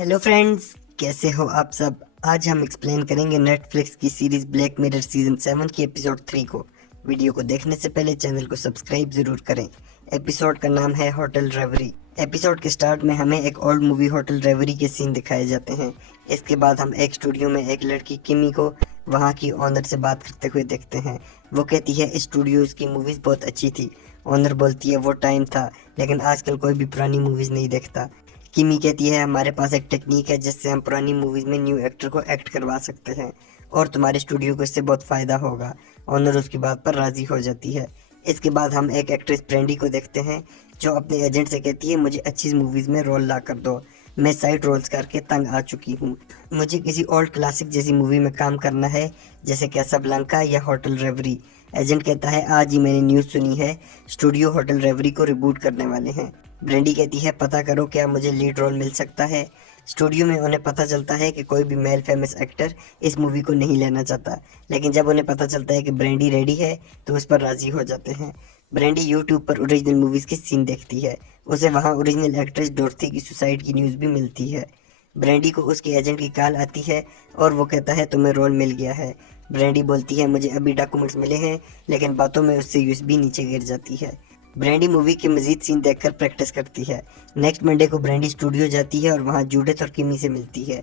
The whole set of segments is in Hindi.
हेलो फ्रेंड्स, कैसे हो आप सब। आज हम एक्सप्लेन करेंगे नेटफ्लिक्स की सीरीज ब्लैक मिरर सीजन 7 की एपिसोड 3 को। वीडियो को देखने से पहले चैनल को सब्सक्राइब जरूर करें। एपिसोड का नाम है होटल रेवरी। एपिसोड के स्टार्ट में हमें एक ओल्ड मूवी होटल रेवरी के सीन दिखाए जाते हैं। इसके बाद हम एक स्टूडियो में एक लड़की किमी को वहाँ की ऑनर से बात करते हुए देखते हैं। वो कहती है इस स्टूडियोज की मूवीज बहुत अच्छी थी। ऑनर बोलती है वो टाइम था, लेकिन आजकल कोई भी पुरानी मूवीज नहीं देखता। किमी कहती है हमारे पास एक टेक्निक है जिससे हम पुरानी मूवीज में न्यू एक्टर को एक्ट करवा सकते हैं और तुम्हारे स्टूडियो को इससे बहुत फायदा होगा। ऑनर उसकी बात पर राजी हो जाती है। इसके बाद हम एक एक्ट्रेस ब्रेंडी को देखते हैं जो अपने एजेंट से कहती है मुझे अच्छी मूवीज में रोल ला कर दो। मैं साइड रोल्स करके तंग आ चुकी हूँ। मुझे किसी ओल्ड क्लासिक जैसी मूवी में काम करना है, जैसे कैसाब्लांका या होटल रेवरी। एजेंट कहता है आज ही मैंने न्यूज़ सुनी है, स्टूडियो होटल रेवरी को रिबूट करने वाले हैं। ब्रेंडी कहती है पता करो क्या मुझे लीड रोल मिल सकता है। स्टूडियो में उन्हें पता चलता है कि कोई भी मेल फेमस एक्टर इस मूवी को नहीं लेना चाहता, लेकिन जब उन्हें पता चलता है कि ब्रेंडी रेडी है तो उस पर राजी हो जाते हैं। ब्रेंडी यूट्यूब पर ओरिजिनल मूवीज के सीन देखती है। उसे वहाँ ओरिजिनल एक्ट्रेस डोर्थी की सुसाइड की न्यूज़ भी मिलती है। ब्रेंडी को उसके एजेंट की कॉल आती है और वो कहता है तुम्हें रोल मिल गया है। ब्रेंडी बोलती है मुझे अभी डॉक्यूमेंट्स मिले हैं, लेकिन बातों में उससे यूएसबी नीचे गिर जाती है। ब्रेंडी मूवी के मजीद सीन देखकर प्रैक्टिस करती है। नेक्स्ट मंडे को ब्रेंडी स्टूडियो जाती है और वहाँ जूडिथ और किमी से मिलती है।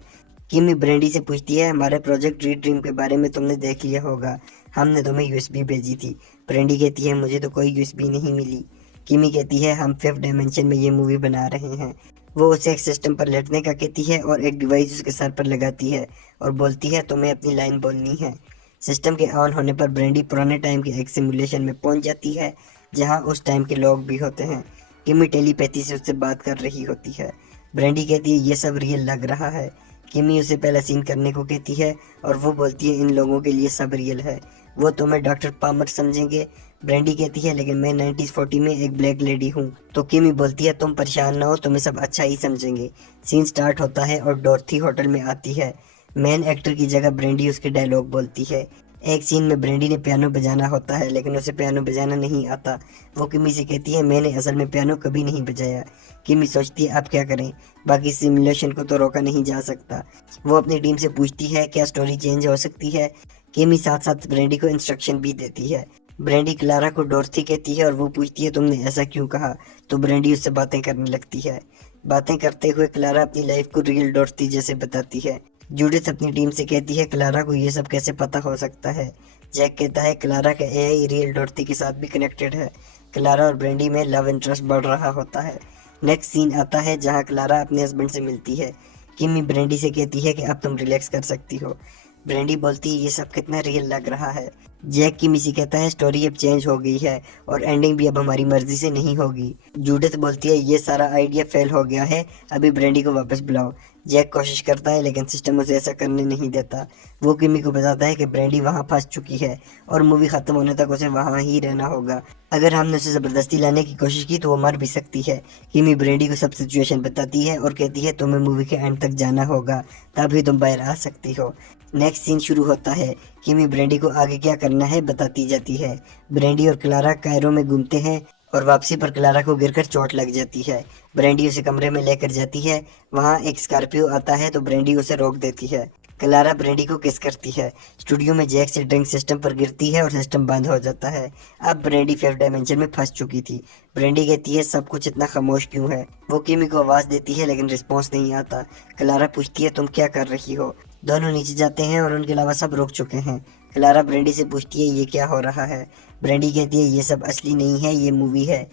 किमी ब्रेंडी से पूछती है हमारे प्रोजेक्ट री ड्रीम के बारे में तुमने देख लिया होगा, हमने तुम्हें यूएसबी भेजी थी। ब्रेंडी कहती है मुझे तो कोई यूएसबी नहीं मिली। किमी कहती है हम 5th डायमेंशन में ये मूवी बना रहे हैं। वो उसे एक सिस्टम पर लेटने का कहती है और एक डिवाइस उसके सर पर लगाती है और बोलती है तुम्हें अपनी लाइन बोलनी है। सिस्टम के ऑन होने पर ब्रेंडी पुराने टाइम के एक सिमुलेशन में पहुंच जाती है जहां उस टाइम के लोग भी होते हैं। किमी टेलीपैथी से उससे बात कर रही होती है। ब्रेंडी कहती है ये सब रियल लग रहा है। किमी उसे पहला सीन करने को कहती है और वो बोलती है इन लोगों के लिए सब रियल है, वो तुम्हें डॉक्टर पामर समझेंगे। ब्रेंडी कहती है लेकिन मैं 1940 में एक ब्लैक लेडी हूँ। तो किमी बोलती है तुम परेशान ना हो, तुम्हें सब अच्छा ही समझेंगे। सीन स्टार्ट होता है और डॉर्थी होटल में आती है। मेन एक्टर की जगह ब्रेंडी उसके डायलॉग बोलती है। एक सीन में ब्रेंडी ने पियानो बजाना होता है, लेकिन उसे पियानो बजाना नहीं आता। वो किमी से कहती है मैंने असल में पियानो कभी नहीं बजाया। किमी सोचती है अब क्या करें, बाकी सिमुलेशन को तो रोका नहीं जा सकता। वो अपनी टीम से पूछती है क्या स्टोरी चेंज हो सकती है। किमी साथ साथ ब्रेंडी को इंस्ट्रक्शन भी देती है। ब्रेंडी क्लारा को डॉर्थी कहती है और वो पूछती है तुमने ऐसा क्यों कहा। तो ब्रेंडी उससे बातें करने लगती है। बातें करते हुए क्लारा अपनी लाइफ को रियल डॉर्थी जैसे बताती है। जूडिथ अपनी टीम से कहती है क्लारा को ये सब कैसे पता हो सकता है। जैक कहता है क्लारा का एआई रियल डॉर्थी के साथ भी कनेक्टेड है। क्लारा और ब्रेंडी में लव इंटरेस्ट बढ़ रहा होता है। नेक्स्ट सीन आता है जहां क्लारा अपने हस्बैंड से मिलती है। किमी ब्रेंडी से कहती है कि अब तुम रिलैक्स कर सकती हो। ब्रेंडी बोलती है ये सब कितना रियल लग रहा है। जैक किमी से कहता है स्टोरी अब चेंज हो गई है और एंडिंग भी अब हमारी मर्जी से नहीं होगी। जूडिथ बोलती है ये सारा आइडिया फेल हो गया है, अभी ब्रेंडी को वापस बुलाओ। जैक कोशिश करता है लेकिन सिस्टम उसे ऐसा करने नहीं देता। वो किमी को बताता है कि ब्रेंडी वहाँ फंस चुकी है और मूवी खत्म होने तक उसे वहाँ ही रहना होगा। अगर हमने उसे जबरदस्ती लाने की कोशिश की तो वो मर भी सकती है। किमी ब्रेंडी को सब सिचुएशन बताती है और कहती है तुम्हें मूवी के एंड तक जाना होगा, तभी तुम बाहर आ सकती हो। नेक्स्ट सीन शुरू होता है। किमी ब्रेंडी को आगे क्या करना है बताती जाती है। ब्रेंडी और क्लारा कायरो में घूमते हैं और वापसी पर क्लारा को गिरकर चोट लग जाती है। ब्रेंडी उसे कमरे में लेकर जाती है। वहाँ एक स्कॉर्पियो आता है तो ब्रेंडी उसे रोक देती है। क्लारा ब्रेंडी को किस करती है। स्टूडियो में जैक से ड्रिंक सिस्टम पर गिरती है और सिस्टम बंद हो जाता है। अब ब्रेंडी 5th डायमेंशन में फंस चुकी थी। ब्रेंडी कहती है सब कुछ इतना खामोश क्यों है। वो किमी को आवाज़ देती है लेकिन रिस्पॉन्स नहीं आता। क्लारा पूछती है तुम क्या कर रही हो। दोनों नीचे जाते हैं और उनके अलावा सब रुक चुके हैं। क्लारा ब्रेंडी से पूछती है ये क्या हो रहा है। ब्रेंडी कहती है ये सब असली नहीं है, ये मूवी है।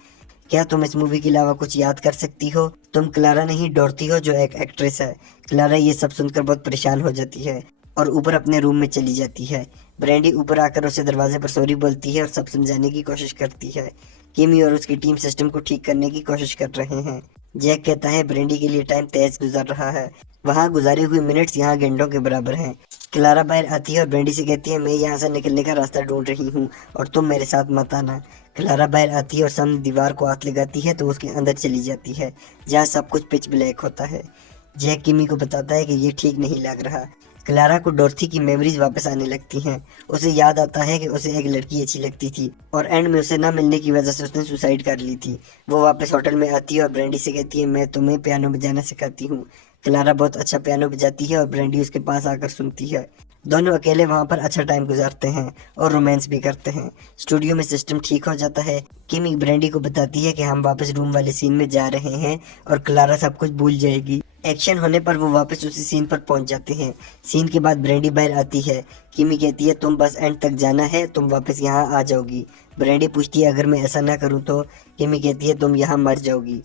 क्या तुम इस मूवी के अलावा कुछ याद कर सकती हो। तुम क्लारा नहीं डॉर्थी हो जो एक एक्ट्रेस है। क्लारा ये सब सुनकर बहुत परेशान हो जाती है और ऊपर अपने रूम में चली जाती है। ब्रेंडी ऊपर आकर उसे दरवाजे पर सॉरी बोलती है और सब समझाने की कोशिश करती है। किमी और उसकी टीम सिस्टम को ठीक करने की कोशिश कर रहे हैं। जैक कहता है ब्रेंडी के लिए टाइम तेज गुजर रहा है, वहाँ गुजारे हुए मिनट्स यहाँ घंटों के बराबर हैं। क्लारा बाहर आती है और ब्रेंडी से कहती है मैं यहाँ से निकलने का रास्ता ढूंढ रही हूँ और तुम मेरे साथ मत आना। क्लारा बाहर आती है और सामने दीवार को हाथ लगाती है तो उसके अंदर चली जाती है जहाँ सब कुछ पिच ब्लैक होता है। जैक किमी को बताता है कि ये ठीक नहीं लग रहा। क्लारा को डॉर्थी की मेमोरीज वापस आने लगती हैं। उसे याद आता है कि उसे एक लड़की अच्छी लगती थी और एंड में उसे ना मिलने की वजह से उसने सुसाइड कर ली थी। वो वापस होटल में आती है और ब्रेंडी से कहती है मैं तुम्हें पियानो बजाना सिखाती हूँ। क्लारा बहुत अच्छा पियानो बजाती है और ब्रेंडी उसके पास आकर सुनती है। दोनों अकेले वहाँ पर अच्छा टाइम गुजारते हैं और रोमांस भी करते हैं। स्टूडियो में सिस्टम ठीक हो जाता है। किमी ब्रेंडी को बताती है कि हम वापस रूम वाले सीन में जा रहे हैं और क्लारा सब कुछ भूल जाएगी। एक्शन होने पर वो वापस उसी सीन पर पहुंच जाते हैं। सीन के बाद ब्रेंडी बाहर आती है। किमी कहती है तुम बस एंड तक जाना है, तुम वापस यहाँ आ जाओगी। ब्रेंडी पूछती है अगर मैं ऐसा ना करूँ तो। किमी कहती है तुम यहाँ मर जाओगी।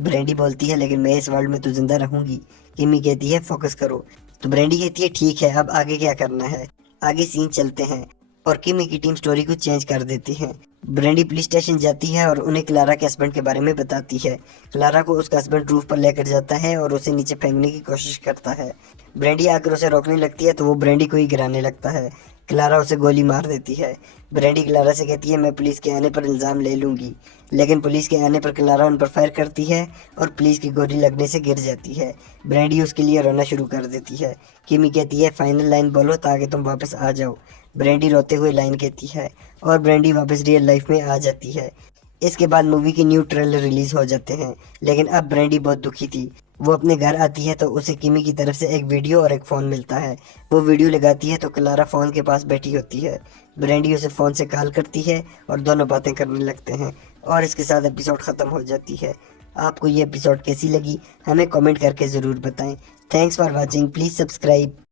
ब्रेंडी बोलती है लेकिन मैं इस वर्ल्ड में तो जिंदा रहूंगी। किमी कहती है फोकस करो। तो ब्रेंडी कहती है ठीक है, अब आगे क्या करना है। आगे सीन चलते हैं और किमी की टीम स्टोरी को चेंज कर देती है। ब्रेंडी पुलिस स्टेशन जाती है और उन्हें क्लारा के हस्बैंड के बारे में बताती है। क्लारा को उसका हस्बैंड रूफ पर लेकर जाता है और उसे नीचे फेंकने की कोशिश करता है। ब्रेंडी आकर उसे रोकने लगती है तो वो ब्रेंडी को ही गिराने लगता है। क्लारा उसे गोली मार देती है। ब्रेंडी क्लारा से कहती है मैं पुलिस के आने पर इल्ज़ाम ले लूंगी, लेकिन पुलिस के आने पर क्लारा उन पर फायर करती है और पुलिस की गोली लगने से गिर जाती है। ब्रेंडी उसके लिए रोना शुरू कर देती है। किमी कहती है फाइनल लाइन बोलो ताकि तुम वापस आ जाओ। ब्रेंडी रोते हुए लाइन कहती है और ब्रेंडी वापस रियल लाइफ में आ जाती है। इसके बाद मूवी के न्यू ट्रेलर रिलीज हो जाते हैं, लेकिन अब ब्रेंडी बहुत दुखी थी। वो अपने घर आती है तो उसे किमी की तरफ से एक वीडियो और एक फ़ोन मिलता है। वो वीडियो लगाती है तो क्लारा फ़ोन के पास बैठी होती है। ब्रेंडी उसे फ़ोन से कॉल करती है और दोनों बातें करने लगते हैं और इसके साथ एपिसोड ख़त्म हो जाती है। आपको ये एपिसोड कैसी लगी हमें कमेंट करके ज़रूर बताएं। Thanks for watching, please subscribe.